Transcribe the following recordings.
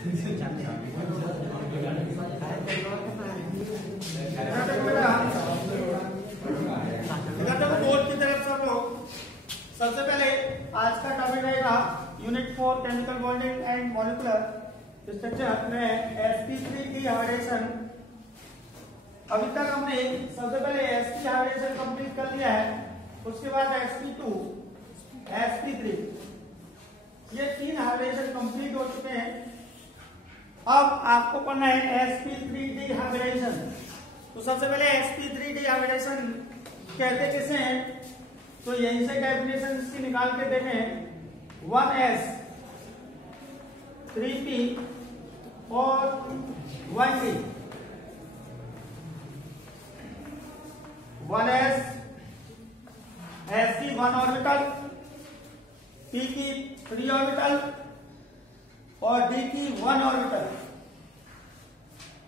Board की तरफ सब लोग सबसे पहले आज का टॉपिक रहेगा unit 4 chemical bonding and molecular structure में sp3 डिहाइड्रेशन। अभी तक हमने सबसे पहले sp डिहाइड्रेशन कंप्लीट कर लिया है, उसके बाद sp2 sp3 ये 3 हाइड्रेशन कंप्लीट हो चुके हैं। अब आपको पढ़ना है sp3 डिहाइड्रेशन। तो सबसे पहले sp3 डिहाइड्रेशन कहते किसे हैं, तो यहीं से डेफिनेशन इसकी निकाल के देखें। 1s 3p और 1d। 1s s की 1 ऑर्बिटल, p की 3 ऑर्बिटल और d की 1 ऑर्बिटल।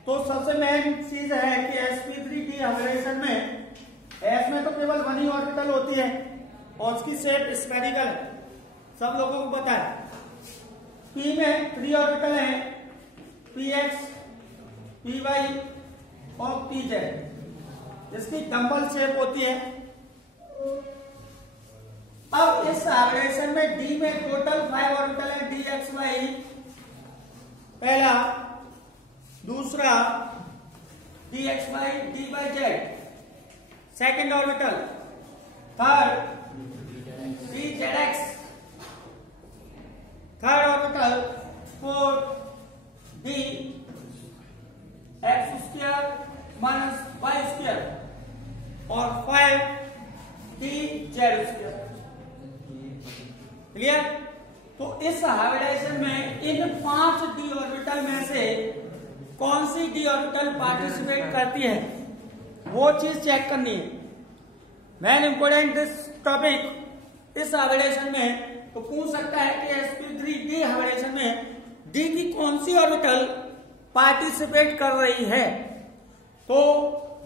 तो सबसे मेन चीज है कि sp3 डिहाइड्रेशन में s में तो केवल 1 ही ऑर्बिटल होती है और उसकी शेप स्फेरिकल है, सब लोगों को पता है। p में 3 ऑर्बिटल है, px py और pz, इसकी डंबल शेप होती है। अब इस हाइब्रिडेशन में d में टोटल 5 ऑर्बिटल है, dxy पहला, दूसरा dxy dyz second orbital, third dzx third orbital, fourth d x square minus y square और 5 dz स्क्वायर। क्लियर? तो इस हाइब्रिडेशन में इन 5 d ऑर्बिटल में से कौन सी d ऑर्बिटल पार्टिसिपेट करती है, वो चीज चेक करनी है। मेन इंपोर्टेंट दिस टॉपिक इस हाइब्रिडेशन में तो पूछ सकता है कि sp3 डिहाइड्रेशन में d की कौन सी ऑर्बिटल पार्टिसिपेट कर रही है। तो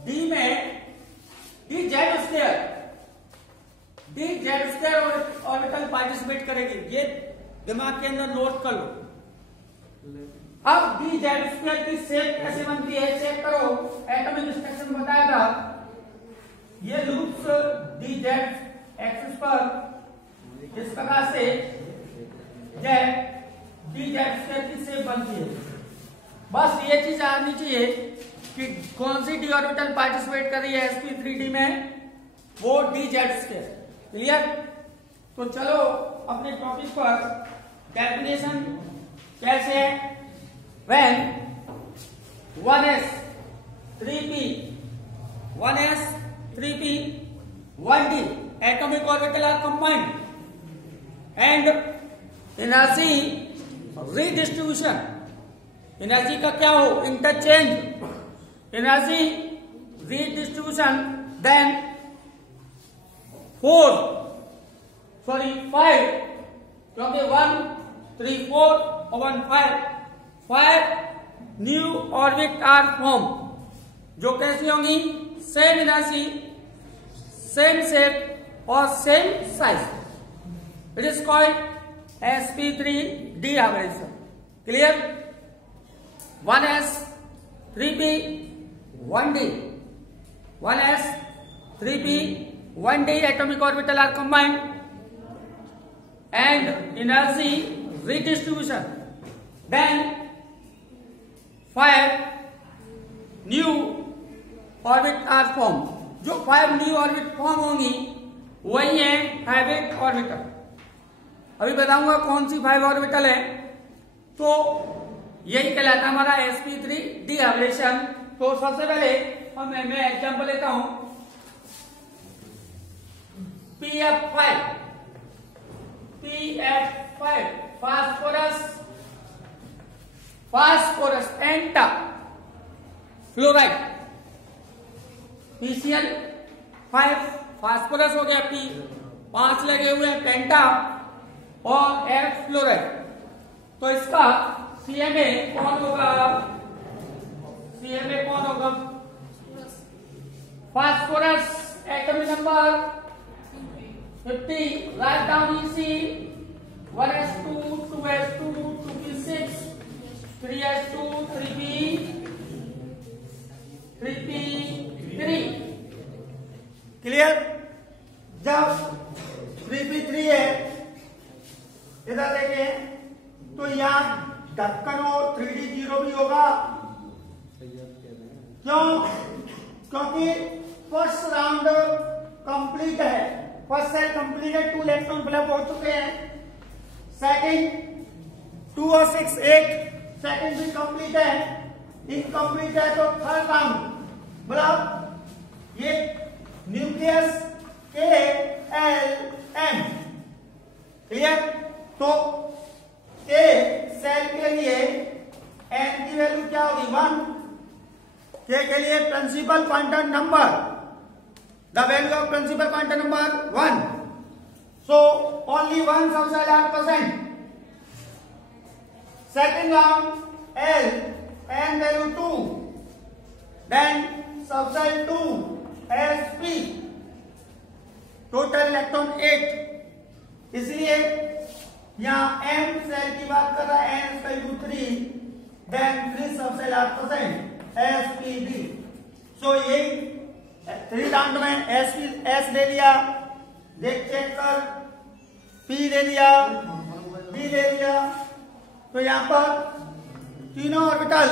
d में dz स्क्वायर ऑर्बिटल पार्टिसिपेट करेगी, ये दिमाग के अंदर नोट कर लो। अब dz स्क्वायर की शेप कैसे बनती है चेक करो, एटॉमिक स्ट्रक्चर बताया था। ये लूप्स dz एक्सिस पर इस प्रकार से dz स्क्वायर की शेप बनती है। बस ये चीज आनी चाहिए कि कौन सी d ऑर्बिटल पार्टिसिपेट कर रही है sp3d में, वो dz स्क्वायर। क्लियर? तो चलो अपने टॉपिक पर डेफिनेशन कैसे है। When 1s 3p 1d atomic orbital are combined and energy redistribution, energy का क्या हो, इंटरचेंज, एनर्जी redistribution, then 5 क्योंकि 1 3 4 और 1 5 न्यू ऑर्बिट आर फॉर्म, जो कैसी होंगी, सेम एनर्जी, सेम शेप और same size. It is called sp3 d hybridisation. Clear? 1s 3p 1d 1s 3p 1d atomic orbital are combined and energy redistribution, then 5 new orbit are form. जो 5 new orbit form होंगी वही है hybrid orbital. अभी बताऊंगा कौन सी 5 orbital है। तो यही कहलाता हमारा sp3 डिहाइब्रिडेशन। तो सबसे पहले मैं एग्जांपल लेता हूं, pf5 फास्फोरस पेंटा फ्लोराइड, PCl5 फास्फोरस हो गया, P 5 लगे हुए हैं पेंटा और F फ्लोराइड। तो इसका CMA कौन होगा, phosphorus atomic number 50, write down EC 1s2 2s2 2p6 तो यहाँ ढक्कन हो 3D 0 भी होगा। क्यों? क्योंकि फर्स्ट राउंड कंप्लीट है, फर्स्ट सेल कंप्लीट है, 2 इलेक्ट्रॉन फिलअप हो चुके हैं। सेकंड 2 और 6 8 सेकंड भी कंप्लीट है, इनकम्प्लीट है। तो थर्ड राउंड मतलब ये न्यूक्लियस KLM क्लियर। तो ए सेल के लिए n की वैल्यू क्या होगी 1, के लिए principal quantum number, the value of principal quantum number 1, so only 1 %. Second round L n value 2, then subset 2 sp, total electron 8। इसलिए यहाँ m सेल की बात कर रहा है, n value 3, then 3 subset 8% spd। So ये 3 राउंड में s ले लिया, देख चेक कर, p ले लिया, d ले लिया। तो यहाँ पर तीनों ऑर्बिटल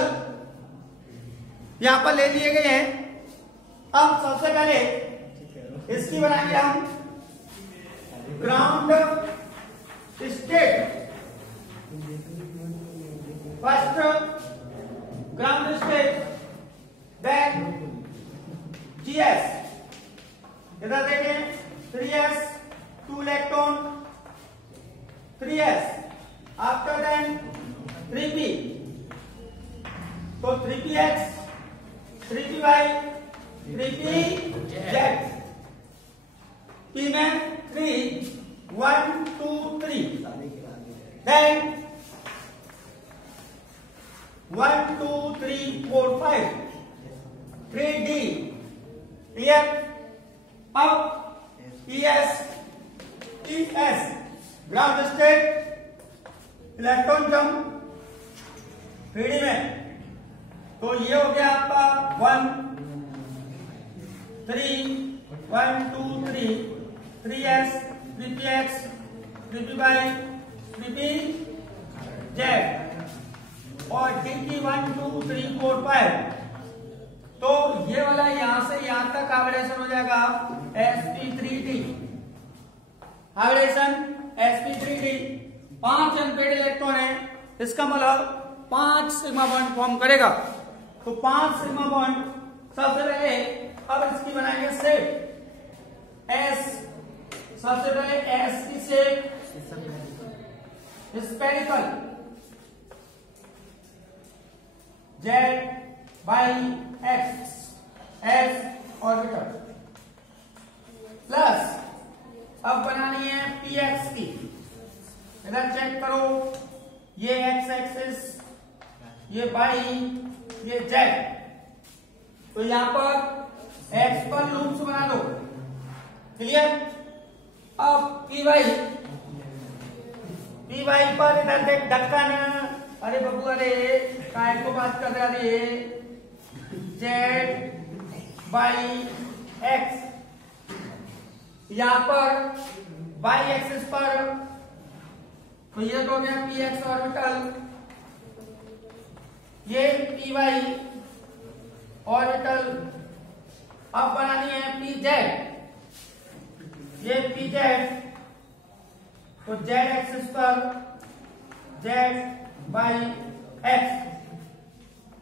यहाँ पर ले लिए गए हैं। अब सबसे पहले इसकी बनाएंगे हम ground state. First ground state, then GS, इधर देखें 3s 2 electron 3s, after then 3p, तो 3px 3py 3pz, p में 3 1 2 3, देन 1 2 3 4 5 3d क्लियर। अब ES ground state electron jump 3D में, तो ये हो गया आपका 1 3 1 2 3 3s 3px 3py 3pz और dt 1 2 3 4 5। तो ये वाला यहां से यहां तक हाइब्रिडेशन हो जाएगा sp3d, hybridisation sp3d। 5 unpaired electron है, इसका मतलब 5 सिग्मा बॉन्ड फॉर्म करेगा। तो 5 सिग्मा बॉन्ड सबसे पहले, अब इसकी बनाएंगे शेप s। सबसे पहले s की shape spherical, z by x s orbital, plus अब बनानी है px की। इधर चेक करो, ये x एक्सिस, ये y, ये z। तो यहां पर x पर लूप्स बना दो, क्लियर। अब py पर इधर देख ढक्कन, अरे बबू अरे काय को बात कर रहा है, z by x, यहां पर y एक्सिस पर, तो ये तो हो गया px ऑर्बिटल, ये py ऑर्बिटल। अब बनानी है pz, ये pz, तो z एक्सिस पर z by x,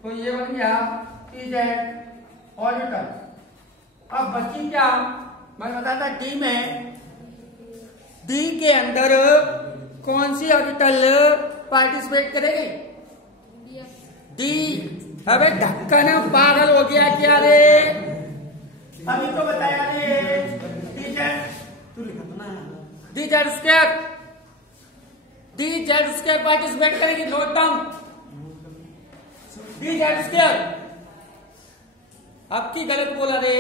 तो ये बन गया pz ऑर्बिटल। अब बची क्या, मैं बताता d में, d के अंदर कौन सी ऑर्बिटल पार्टिसिपेट करेगी, d। अबे ढक्कन पागल हो गया क्या रे, अभी तो बताया रे, dz स्क्वायर पार्टिसिपेट करेगी, नोट डाउन dz स्क्वायर। अब की गलत बोला रे,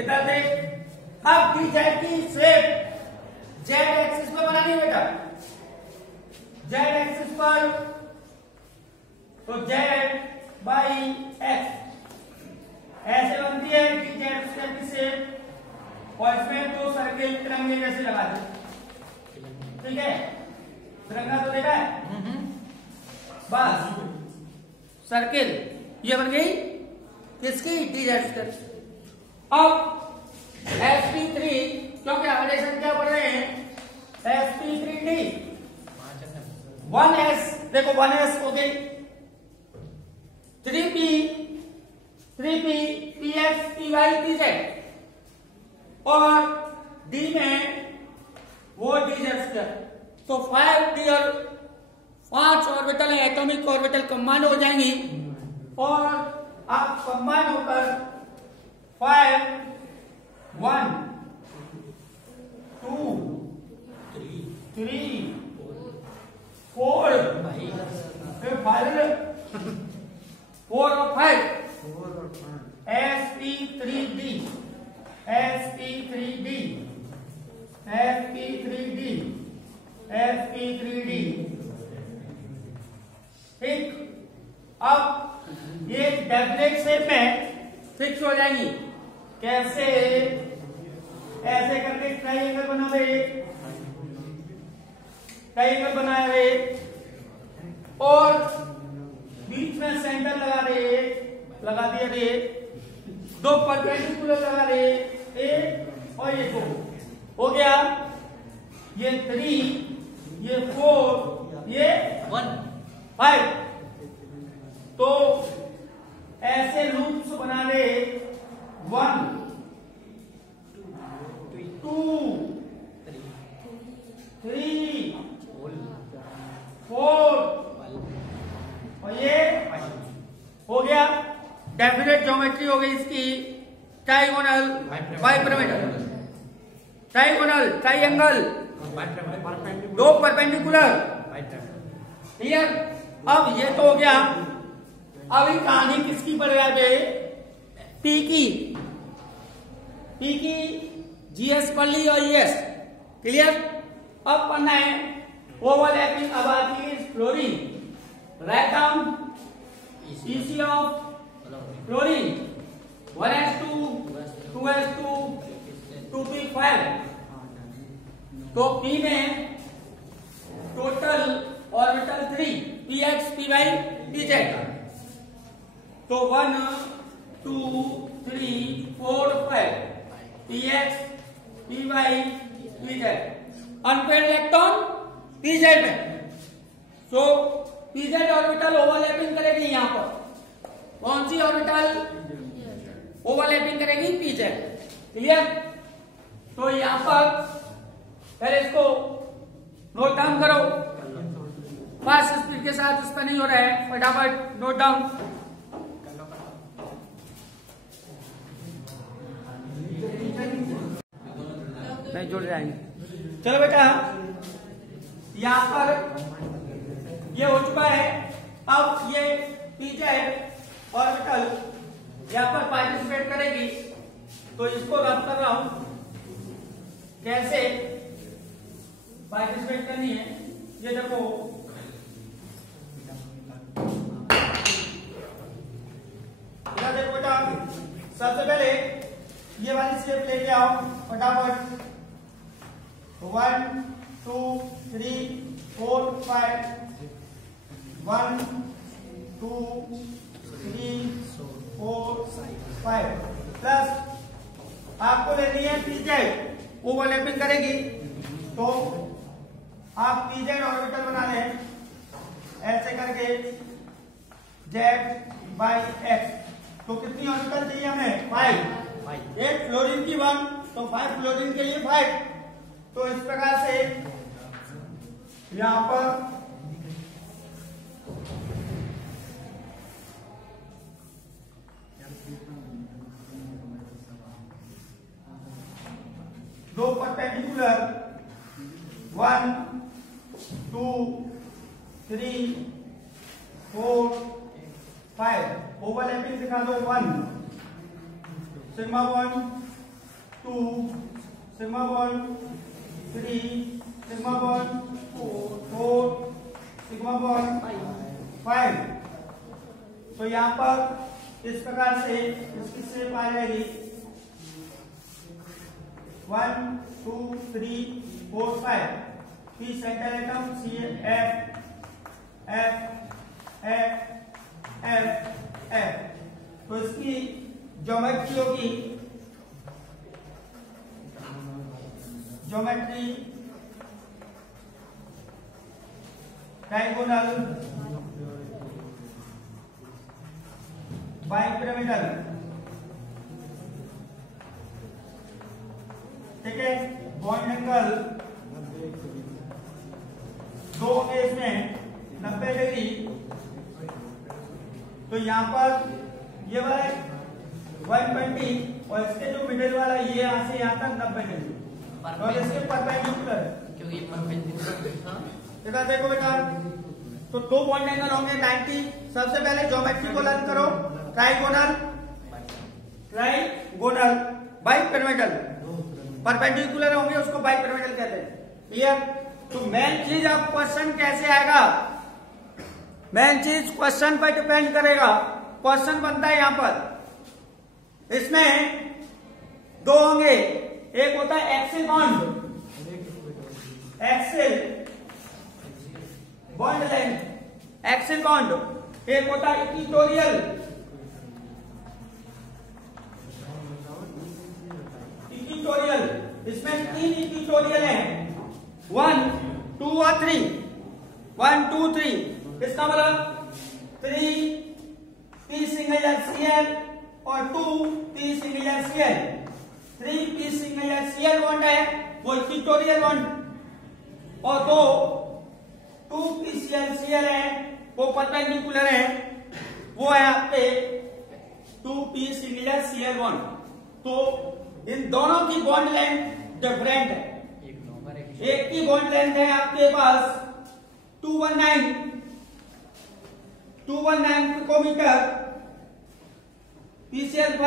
इधर देख। अब dz की शेप z एक्सिस पर बनानी है बेटा, z एक्सिस पर, तो z by x ऐसे बनती है dz स्क्वायर की शेप, और इसमें तो सर्किल तिरंगे जैसे लगा दे, ठीक है। तिरंगा तो देखा है, बस सर्किल ये बन गई किसकी, dz स्क्वायर। अब sp3 क्योंकि हाइड्रेशन क्या पढ़ रहे हैं, sp3d 1s, देखो 1s हो गई, 3p px py pz और d में वो dz स्क्वायर। तो 5d और 5 ऑर्बिटल एटॉमिक ऑर्बिटल कंबाइन हो जाएंगी और आप कंबाइन होकर 5 1 2 3 4 फिर 4 और 5 sp3d sp3d sp3d sp3d ठीक। अब ये डेफिनेट शेप में फिक्स हो जाएंगी, कैसे, ऐसे करके ट्रायंगल बना दे, ट्रायंगल बनाया रे और बीच में सेंटर लगा दिया रे, दो परपेंडिकुलर लगा रे, एक और ये 2 हो गया, ये 3 ये 4 ये 1 5। तो ऐसे लूप्स बना दे 1 2 3 4 और ये हो गया डेफिनेट ज्योमेट्री हो गई इसकी, ट्राइगोनल बाइपिरामिडल, ट्राइगोनल ट्राइएंगल, दो परपेंडिकुलर, क्लियर। अब ये तो हो गया, अब ये कहानी किसकी पड़ रहा है, पी की जीएस पढ़ ली और ईएस, क्लियर। अब पढ़ना है ओवरलैपिंग, अब आती है fluorine, write down EC of fluorine 1s2 2s2 2p5। तो P में total orbital 3 px py pz, तो 1 2 3 4 5 px py pz, unpaired electron pz में, तो pz ऑर्बिटल ओवरलैपिंग करेगी यहां पर, कौन सी ऑर्बिटल ओवरलैपिंग करेगी pz, क्लियर। तो यहां पर पहले इसको नोट डाउन करो, फास्ट स्पीड के साथ, उसका नहीं हो रहा है, फटाफट नोट डाउन। नहीं जुड़ जाएंगे। चलो बेटा, यहां पर ये हो चुका है। अब ये pz ऑर्बिटल यहां पर पार्टिसिपेट करेगी, तो इसको रब कर रहा हूं, कैसे पार्टिसिपेट करनी है, ये देखो देखो बेटा, सबसे पहले ये वाली स्टेप लेके आओ फटाफट, 1 2 3 4 5 1 2 3 4 5 प्लस आपको लेनी है pz, ओवरलैपिंग करेगी, तो आप pz ऑर्बिटल बना लें ऐसे करके z/x। तो कितनी ऑर्बिटल चाहिए हमें, 5। एक फ्लोरीन की 1, तो 5 फ्लोरीन के लिए 5। तो इस प्रकार से यहां पर दो परपेंडिकुलर 1 2 3 4 5, ओवरलैपिंग दिखा दो, 1 सिग्मा 1 2 सिग्मा 1 3 सिग्मा 1 4 सिग्मा 1 5। तो यहां पर इस प्रकार से इसकी शेप आ जाएगी 1 2 3 4 5, P centre atom, F F F F F. तो इसकी ज्योमेट्री होगी ज्योमेट्री ट्राइगोनल बाइपिरामिडल। ठीक है, बॉन्ड एंगल दो होंगे इसमें 90 डिग्री। तो यहां पर ये वाला 120 और इसके जो मिडिल वाला ये यहां से यहां तक 90 डिग्री और इसके परपेंडिकुलर, क्योंकि परपेंडिकुलर था। देखो बेटा, तो दो बॉन्ड एंगल होंगे 90। सबसे पहले ज्योमेट्री को लर्न करो, ट्राइगोनल ट्राइगोनल बाइपिरामिडल। परपेंडिकुलर होंगे उसको बाइपिरामिडल कहते हैं। क्लियर? तो मेन चीज अब क्वेश्चन कैसे आएगा, मेन चीज क्वेश्चन पर डिपेंड करेगा। क्वेश्चन बनता है यहां पर, इसमें दो होंगे, एक होता है axial bond, axial bond length, axial bond. एक होता है इक्विटोरियल, इक्विटोरियल। इसमें 3 इक्विटोरियल हैं, 1 2 और 3, 1 2 3। इसका मतलब 3 P सिंगल Cl और 2 P single Cl। 3 P single Cl bond है वो इक्विटोरियल बॉन्ड, और 2 P Cl है वो परपेंडिकुलर है, वो है आपके 2 P सिंगल Cl बॉन्ड। तो इन दोनों की बॉन्ड लेंथ डिफरेंट है। एक की बॉन्ड लेंथ है आपके पास 219 पिकोमीटर PCl5,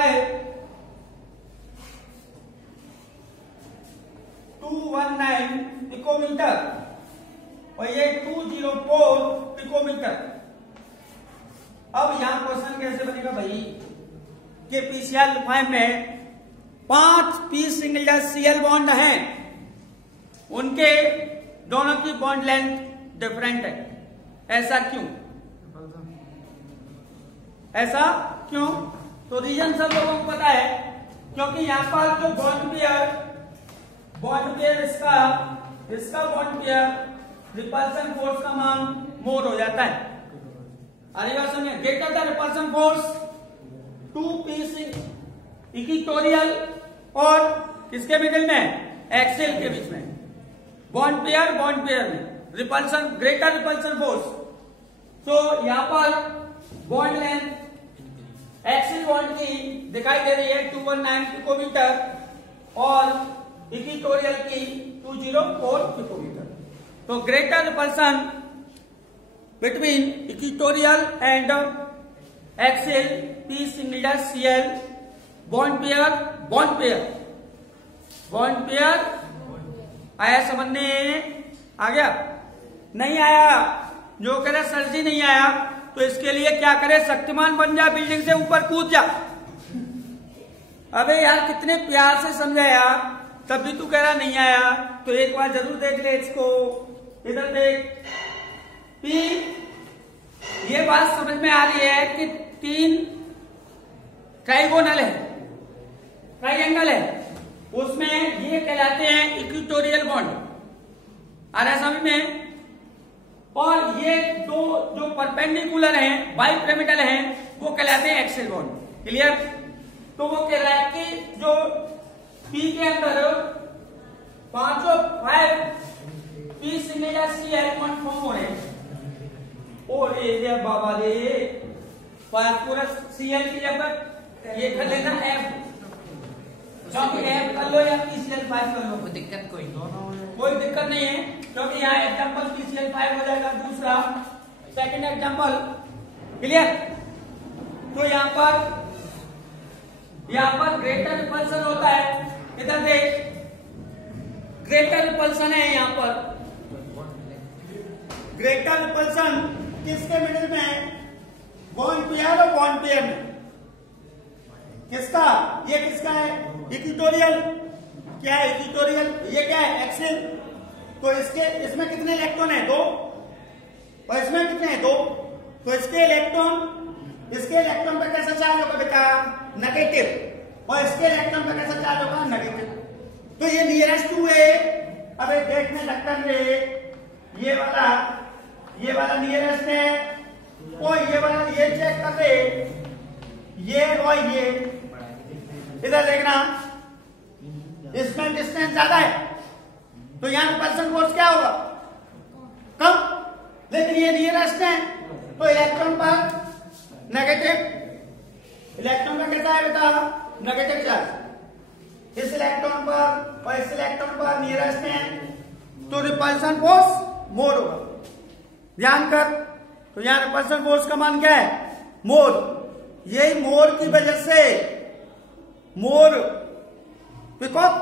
219 पिकोमीटर, और ये 204 पिकोमीटर। अब यहां क्वेश्चन कैसे बनेगा भाई कि PCl5 में 5 P सिंगल Cl बॉन्ड हैं, उनके दोनों की बॉन्ड लेंथ डिफरेंट है। ऐसा क्यों? ऐसा क्यों? तो रीजन सब लोगों को पता है, क्योंकि यहां पर जो बॉन्ड पेयर इसका बॉन्ड पेयर रिपल्सन फोर्स का मान मोर हो जाता है। अरे बात सुनिए, greater the repulsion force 2P equatorial और किसके मिडिल में, एक्सिल के बीच में, बॉन्ड पेयर में रिपल्सन, ग्रेटर रिपल्सन फोर्स। तो यहां पर बॉन्ड लेंथ एक्सिल बॉन्ड की दिखाई दे रही है 219 पिकोमीटर और इक्विटोरियल की 204 पिकोमीटर। तो greater repulsion between equatorial and axial P single Cl bond pair आया समझने? आ गया? नहीं आया? जो कह रहे सर जी नहीं आया, तो इसके लिए क्या करे, शक्तिमान बन जा, बिल्डिंग से ऊपर कूद जा। अबे यार कितने प्यार से समझाया, तब भी तू कह रहा नहीं आया। तो एक बार जरूर देख ले इसको, इधर देख। P, ये बात समझ में आ रही है कि 3 ट्राइगोनल है, ट्राइंगल है, उसमें ये कहलाते हैं इक्विटोरियल बॉन्ड। आ रहा है समझ में? और ये दो जो परपेंडिकुलर हैं, बाइपिरामिडल हैं, वो कहलाते हैं एक्सिल बॉन्ड। क्लियर? तो वो कह रहा है कि जो P के अंदर 5 P single Cl bond form हो रहे हैं। ओ रे बाबा रे, पूरा Cl की जगह ये कर लेना F, क्योंकि F कर लो या PCl5 कर लो, कोई दिक्कत नहीं है, क्योंकि यहाँ एग्जाम्पल PCl5 हो जाएगा। दूसरा सेकंड एग्जाम्पल, क्लियर? तो यहाँ पर ग्रेटर रिपल्सन होता है, इधर देख, ग्रेटर रिपल्सन है यहाँ पर। ग्रेटर रिपल्सन किसके मिडिल में है? बॉन्ड पेयर और बॉन्ड पेयर में। किसका? ये किसका है? इक्विटोरियल। क्या है इक्विटोरियल? ये क्या है? एक्सिल। तो इसमें कितने इलेक्ट्रॉन है? 2। और इसमें कितने हैं? 2। तो इसके इलेक्ट्रॉन पे कैसा चार्ज होगा बेटा? नेगेटिव। और इसके इलेक्ट्रॉन पे कैसा चार्ज होगा? नेगेटिव। तो ये नियरेस्ट हुए। अब एक देखने ढक्कन रे, ये वाला नियरेस्ट है और ये वाला, ये चेक कर रहे, ये और ये इधर देखना, इसमें डिस्टेंस ज्यादा है तो यहाँ रिपल्सन फोर्स क्या होगा? कम। लेकिन ये नियरेस्ट है तो इलेक्ट्रॉन पर नेगेटिव, इलेक्ट्रॉन का कैसा है बेटा? Negative charge. इस इलेक्ट्रॉन पर और इस इलेक्ट्रॉन पर नियरेस्ट है तो रिपल्सन फोर्स मोर होगा। ध्यान कर, तो यहाँ रिपल्सन फोर्स का मान क्या है? मोर। यही मोर की वजह से मोर पिकॉक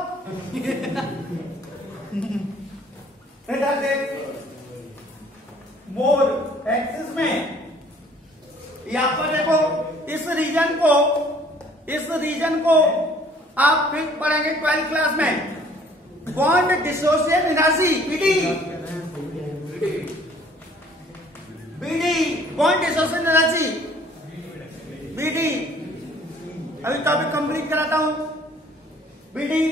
इधर देख, मोर एक्सिस में यहां पर देखो, इस रीजन को आप फिर पढ़ेंगे 12th क्लास में। Bond dissociation energy BD, bond dissociation energy BD. अभी टॉपिक कंप्लीट कराता हूं। बीडी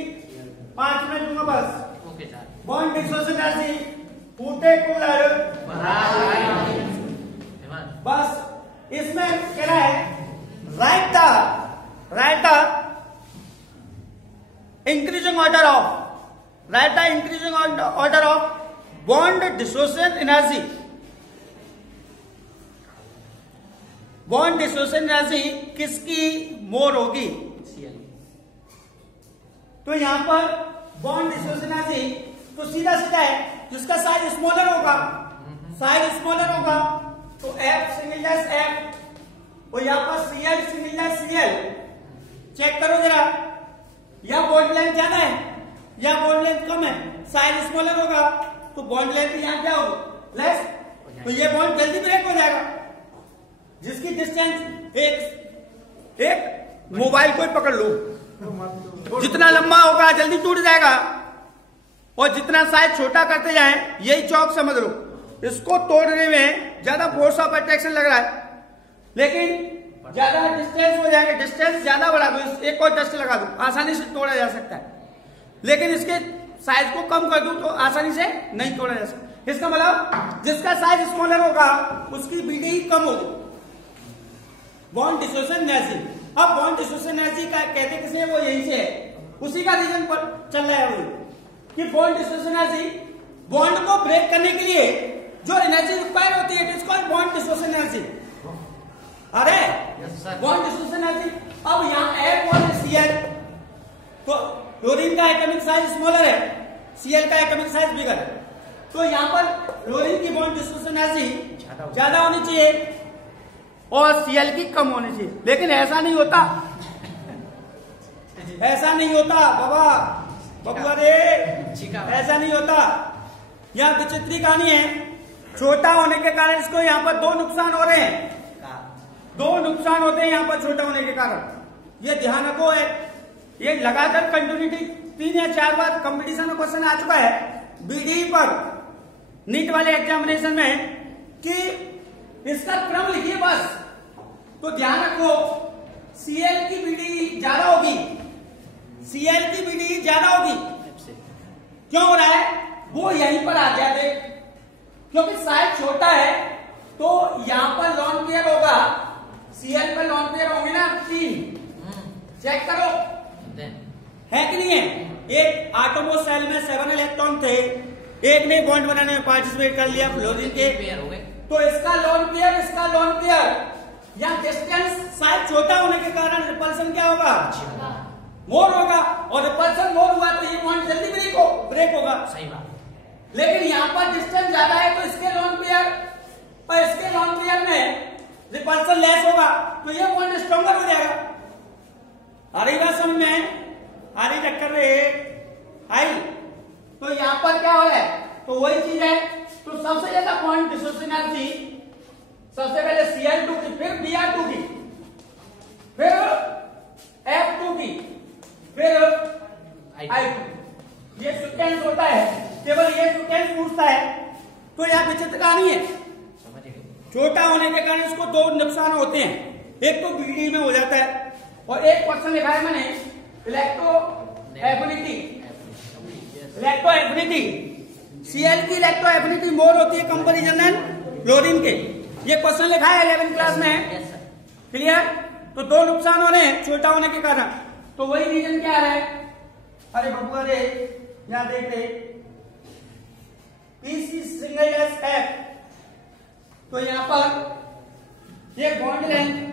5 मिनट दूंगा बस। Okay sir. Bond dissociation energy, फूटे कूलर, बस इसमें कह रहा है right the increasing order of bond dissociation energy. Bond dissociation energy किसकी मोर होगी? तो यहां पर बॉन्ड डिसोसिएशन एनर्जी तो सीधा है, जिसका साइज स्मॉलर होगा तो F सिंगल F और यहां पर Cl सिंगल Cl। चेक करो जरा, या बॉन्ड लेंथ ज्यादा है या बॉन्ड लेंथ कम है, साइज स्मॉलर होगा तो बॉन्ड लेंथ यहां क्या होगी? लेस। तो ये बॉन्ड जल्दी ब्रेक हो जाएगा। जिसकी डिस्टेंस एक मोबाइल को ही पकड़ लो, जितना लंबा होगा जल्दी टूट जाएगा और जितना साइज छोटा करते जाए, यही चौक समझ लो। इसको तोड़ने में ज्यादा फोर्स ऑफ अट्रैक्शन लग रहा है, लेकिन ज्यादा डिस्टेंस हो जाएगा। डिस्टेंस ज्यादा बढ़ा दो, एक और डस्ट लगा दो, आसानी से तोड़ा जा सकता है। लेकिन इसके साइज को कम कर दो तो आसानी से नहीं तोड़ा जा सकता। इसका मतलब जिसका साइज स्मॉलर होगा उसकी बीडी कम होगी। Bond dissociation energy. अब बॉन्ड डिसोसिएशन एनर्जी का कहते किसे? वो यहीं से है, उसी का रीजन पर चल रहा है वो कि बॉन्ड डिसोसिएशन एनर्जी, बॉन्ड को ब्रेक करने के लिए जो एनर्जी रिक्वायर होती है इसको बॉन्ड डिसोसिएशन एनर्जी। अरे बॉन्ड डिसोसिएशन एनर्जी। अब यहाँ F और Cl, तो क्लोरीन का एटॉमिक साइज स्मॉलर है, Cl का एटॉमिक साइज बिगर है, तो यहाँ पर क्लोरीन की बॉन्ड डिसोसिएशन एनर्जी ज्यादा होनी चाहिए और Cl की कम होनी चाहिए। लेकिन ऐसा नहीं होता, बाबा रे, ऐसा नहीं होता। यहाँ विचित्र कहानी है। छोटा होने के कारण इसको यहाँ पर 2 नुकसान हो रहे हैं। 2 नुकसान होते हैं यहाँ पर छोटा होने के कारण। ये ध्यान रखो, ये लगातार कंटिन्यूटी 3 या 4 बार कंपटीशन में क्वेश्चन आ चुका है बीडी पर, नीट वाले एग्जामिनेशन में, कि इसका क्रम लिखिए बस। तो ध्यान रखो, Cl की बीडी ज्यादा होगी, क्यों हो रहा है? वो यहीं पर आ गया देख, क्योंकि साइज छोटा है तो यहां पर लॉन पेयर होगा, Cl पर लॉन पेयर होंगे ना 3। चेक करो है कि नहीं है? एक आटोमो सेल में 7 इलेक्ट्रॉन थे, एक ने बॉन्ड बनाने में पार्टिसिपेट कर लिया फ्लोरीन के, तो इसका लॉन पेयर या डिस्टेंस साइज छोटा होने के कारण रिपल्सन क्या होगा? मोर होगा, और रिपल्सन मोर हुआ तो ये बॉन्ड जल्दी ब्रेक होगा। सही बात। लेकिन यहाँ पर डिस्टेंस ज्यादा है तो इसके लॉन पेयर और इसके लॉन पेयर में रिपल्सन लेस होगा तो ये बॉन्ड स्ट्रॉन्गर हो जाएगा। आ रही बात समझ में? आ रही चक्कर आई? तो यहाँ पर क्या हो रहा है? तो वही चीज है। तो सबसे ज्यादा बॉन्ड डिसोसिएशन एनर्जी सबसे पहले Cl2 की, फिर Br2 की, फिर F2 की, फिर I2। ये सीक्वेंस होता है, केवल ये सीक्वेंस पूछता है। तो यहाँ विचित्र कहानी है। छोटा होने के कारण इसको दो नुकसान होते हैं, एक तो बीडी में हो जाता है और एक क्वेश्चन लिखा है मैंने इलेक्ट्रो एफिनिटी सीएल की इलेक्ट्रो एफिनिटी मोर होती है कंपैरिजन एंड क्लोरीन के। ये क्वेश्चन लिखा है 11th क्लास में, क्लियर। तो दो नुकसान हो रहे हैं छोटा होने के कारण, तो वही रीजन क्या है, अरे बबुआ रे यहां देख रहे पीसी सिंगल एस एफ, तो यहां पर ये बॉन्ड लेंथ